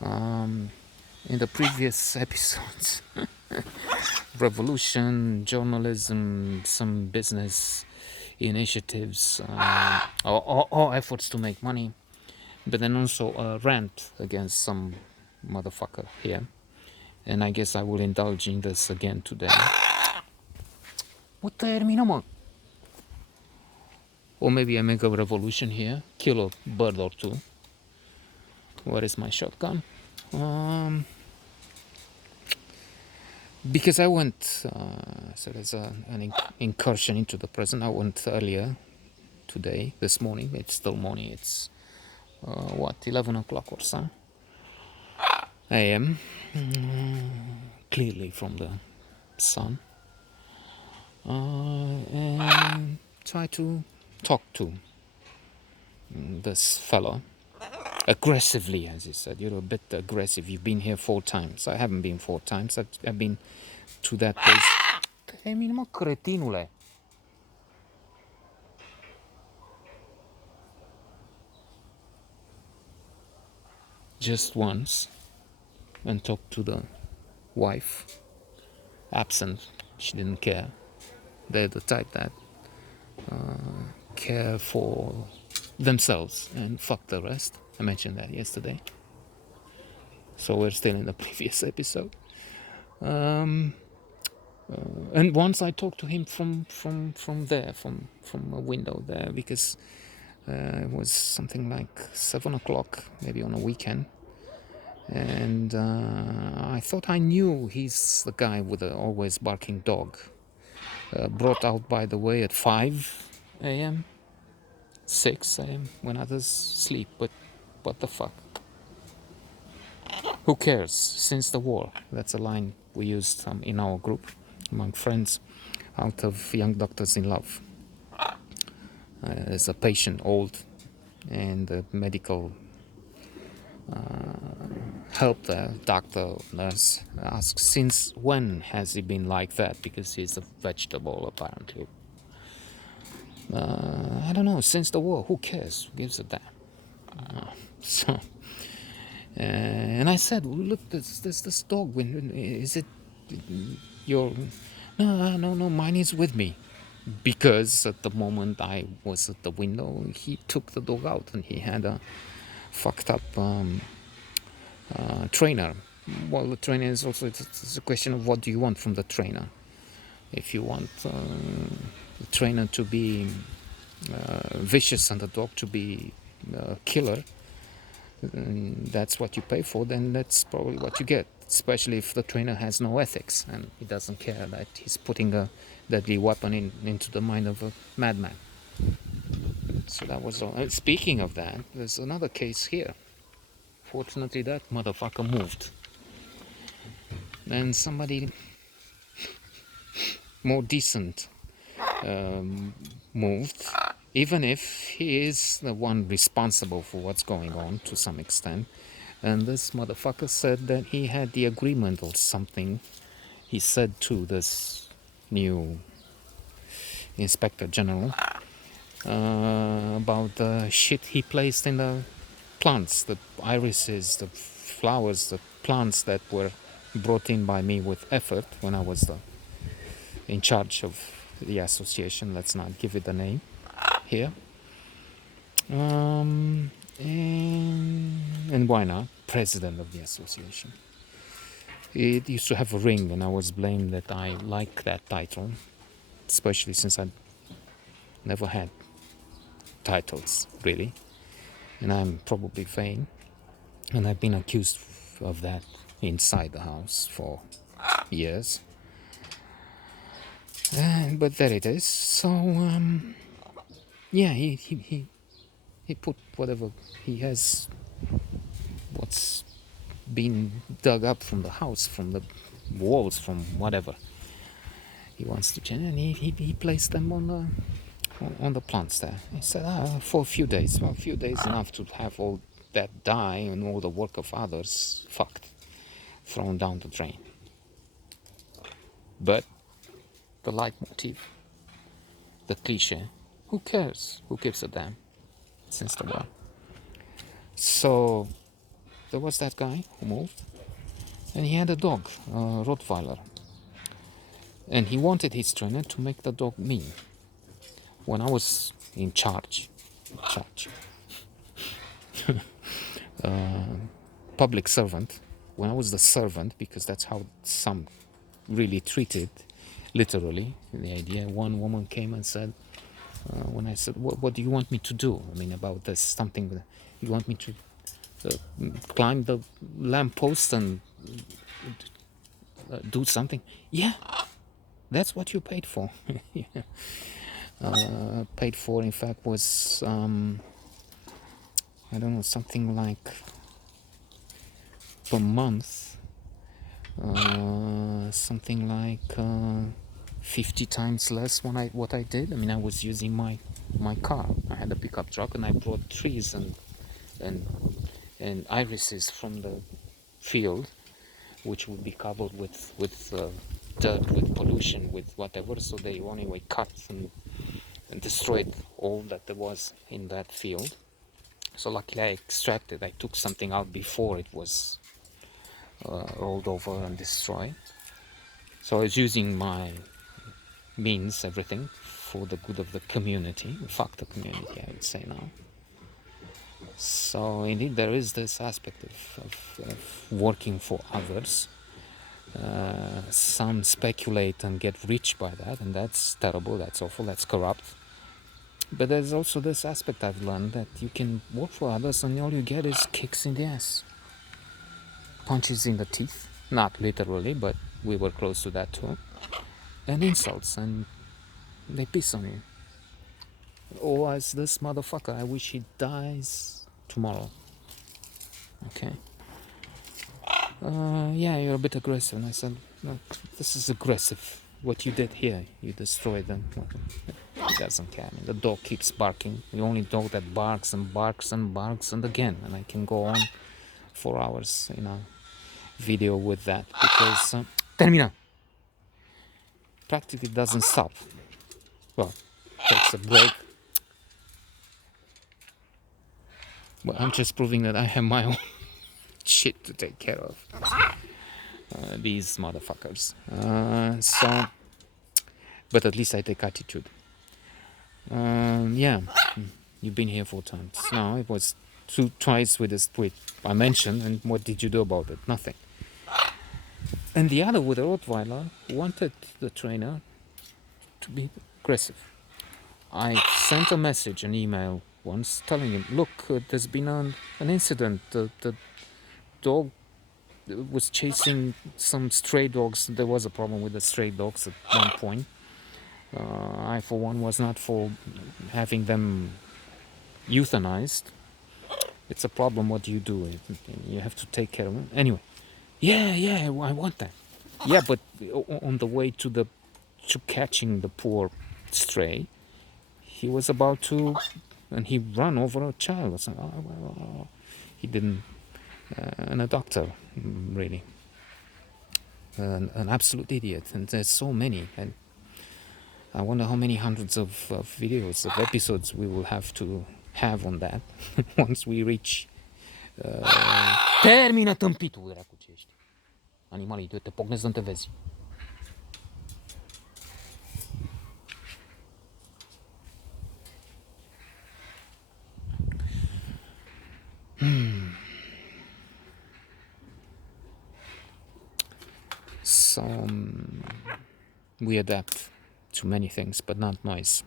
In the previous episodes, revolution, journalism, some business initiatives, or efforts to make money, but then also a rant against some motherfucker here. And I guess I will indulge in this again today. What termina, mă? Or maybe I make a revolution here, kill a bird or two. Where is my shotgun? Because I went, so there's an incursion into the present. I went earlier today, this morning. It's still morning. It's 11 o'clock or so a.m. Clearly from the sun, and try to talk to this fellow aggressively, as he said. You're a bit aggressive. You've been here 4 times. I haven't been 4 times. I've been to that place. Termină, mă, cretinule. Just once, and talked to the wife. Absent. She didn't care. They're the type that care for themselves and fuck the rest. I mentioned that yesterday. So we're still in the previous episode. And once I talked to him from there, from a window there, because it was something like 7 o'clock, maybe on a weekend. And I thought I knew he's the guy with the always barking dog. Brought out, by the way, at 5 a.m., 6 a.m., when others sleep. But what the fuck? Who cares? Since the war. That's a line we used in our group among friends out of Young Doctors in Love. There's a patient, old, and the medical help there, doctor, nurse, asks, since when has he been like that? Because he's a vegetable, apparently. I don't know, since the war. Who cares? Who gives a damn? So, and I said, look, there's this dog. Is it your... No, mine is with me. Because at the moment I was at the window, he took the dog out, and he had a fucked up trainer. Well, the trainer is also, it's a question of what do you want from the trainer. If you want the trainer to be vicious and the dog to be killer, that's what you pay for, then that's probably what you get. Especially if the trainer has no ethics and he doesn't care that he's putting a deadly weapon into the mind of a madman. So that was all. Speaking of that, there's another case here. Fortunately, that motherfucker moved. And somebody more decent moved, even if he is the one responsible for what's going on to some extent. And this motherfucker said that he had the agreement or something. He said to this new inspector general about the shit he placed in the plants, the irises, the flowers, the plants that were brought in by me with effort when I was in charge of the association. Let's not give it a name here. And why not? President of the association. It used to have a ring, and I was blamed that I like that title, especially since I never had titles, really. And I'm probably vain, and I've been accused of that inside the house for years. But there it is. So, yeah, he put whatever he has, what's been dug up from the house, from the walls, from whatever he wants to change, and he placed them on the plants there. He said, for a few days. Well, a few days enough to have all that die and all the work of others fucked, thrown down the drain. But the leitmotif, the cliche, who cares? Who gives a damn? Since the war. So there was that guy who moved, and he had a dog, a Rottweiler, and he wanted his trainer to make the dog mean. When I was in charge, public servant, when I was the servant, because that's how some really treated, literally, the idea. One woman came and said, when I said, what do you want me to do? I mean, about this, something, you want me to climb the lamppost and do something? Yeah, that's what you paid for. Yeah. Paid for, in fact, was, I don't know, something like per month, something like 50 times less when what I did. I mean, I was using my car. I had a pickup truck, and I brought trees and irises from the field, which would be covered with dirt, with pollution, with whatever. So they anyway cut and destroyed all that there was in that field. So luckily I extracted. I took something out before it was rolled over and destroyed. So I was using my means, everything, for the good of the community. Fuck the community, I would say now. So indeed there is this aspect of working for others. Some speculate and get rich by that, and that's terrible, that's awful, that's corrupt. But there's also this aspect I've learned, that you can work for others and all you get is kicks in the ass. Punches in the teeth, not literally, but we were close to that too. And insults, and they piss on you. Oh, as this motherfucker, I wish he dies tomorrow. Okay. Yeah, you're a bit aggressive. And I said, look, this is aggressive. What you did here, you destroyed them. He doesn't care. I mean, the dog keeps barking. The only dog that barks and barks and barks and again. And I can go on for hours in a video with that, because termina. Practically doesn't stop. Well, takes a break. But I'm just proving that I have my own shit to take care of. These motherfuckers. So, but at least I take attitude. Yeah, you've been here 4 times. No, it was twice with this tweet I mentioned, and what did you do about it? Nothing. And the other with the Rottweiler wanted the trainer to be aggressive. I sent a message, an email once, telling him, look, there's been an incident. The dog was chasing some stray dogs. There was a problem with the stray dogs at one point. I, for one, was not for having them euthanized. It's a problem what you do. You have to take care of them. Anyway, yeah, I want that. Yeah, but on the way to catching the poor stray, he was about to, and he ran over a child. So, he didn't, and a doctor, really. An absolute idiot. And there's so many. And I wonder how many hundreds of videos, of episodes we will have to have on that once we reach... Termină tâmpitul, dracu ce ești. Animalii, te pognezi să te vezi. So we adapt to many things, but not noise.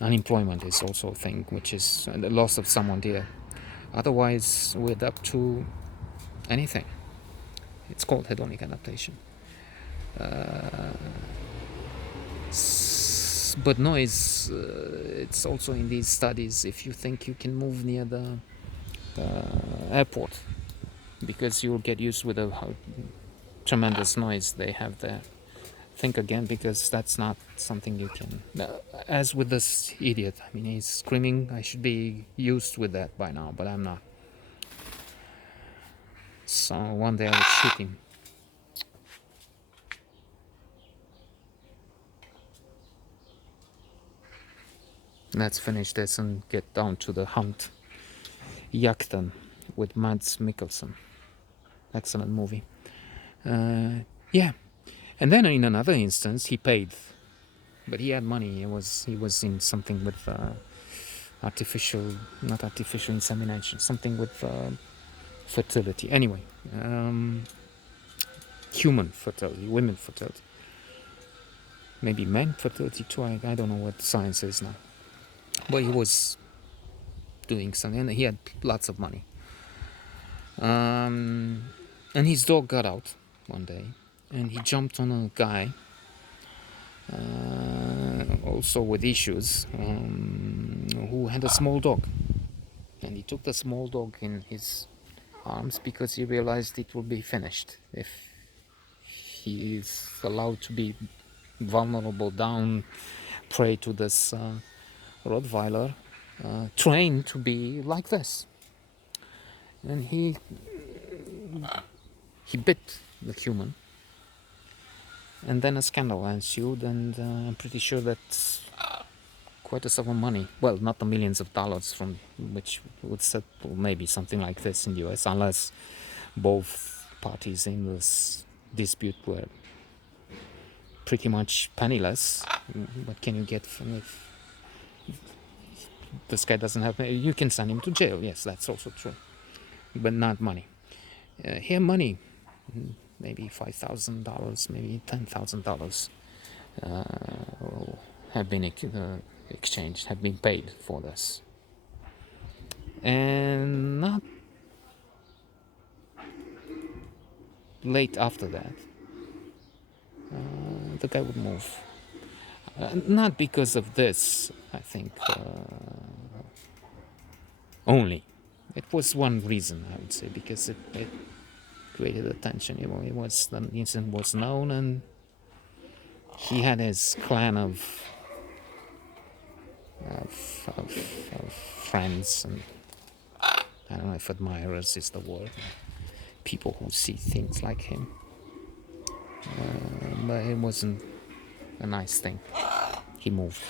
Unemployment is also a thing, which is the loss of someone dear. Otherwise, we adapt to anything. It's called hedonic adaptation. But noise, it's also in these studies, if you think you can move near the airport, because you'll get used with the tremendous noise they have there. Think again, because that's not something you can... As with this idiot, I mean, he's screaming. I should be used with that by now, but I'm not. So one day I will shoot him. Let's finish this and get down to the hunt. Jakten. with Mads Mikkelsen. Excellent movie. Yeah, and then in another instance, he paid, but he had money. He was in something with not artificial insemination, something with fertility. Anyway, human fertility, women fertility, maybe men fertility too. I don't know what science is now, but he was doing something, and he had lots of money. And his dog got out one day, and he jumped on a guy, also with issues, who had a small dog, and he took the small dog in his arms because he realized it will be finished if he is allowed to be vulnerable, down, prey to this Rottweiler, trained to be like this. And he bit the human, and then a scandal ensued, and I'm pretty sure that quite a sum of money, well, not the millions of dollars from which would settle maybe something like this in the US, unless both parties in this dispute were pretty much penniless. What can you get from if this guy doesn't have? You can send him to jail, yes, that's also true, but not money. Here, money, maybe $5,000, maybe $10,000 have been exchanged, have been paid for this. And not late after that, the guy would move. Not because of this, I think, only. It was one reason, I would say, because it created attention. The incident was known, and he had his clan of friends, and I don't know if admirers is the word, people who see things like him, but it wasn't a nice thing. He moved.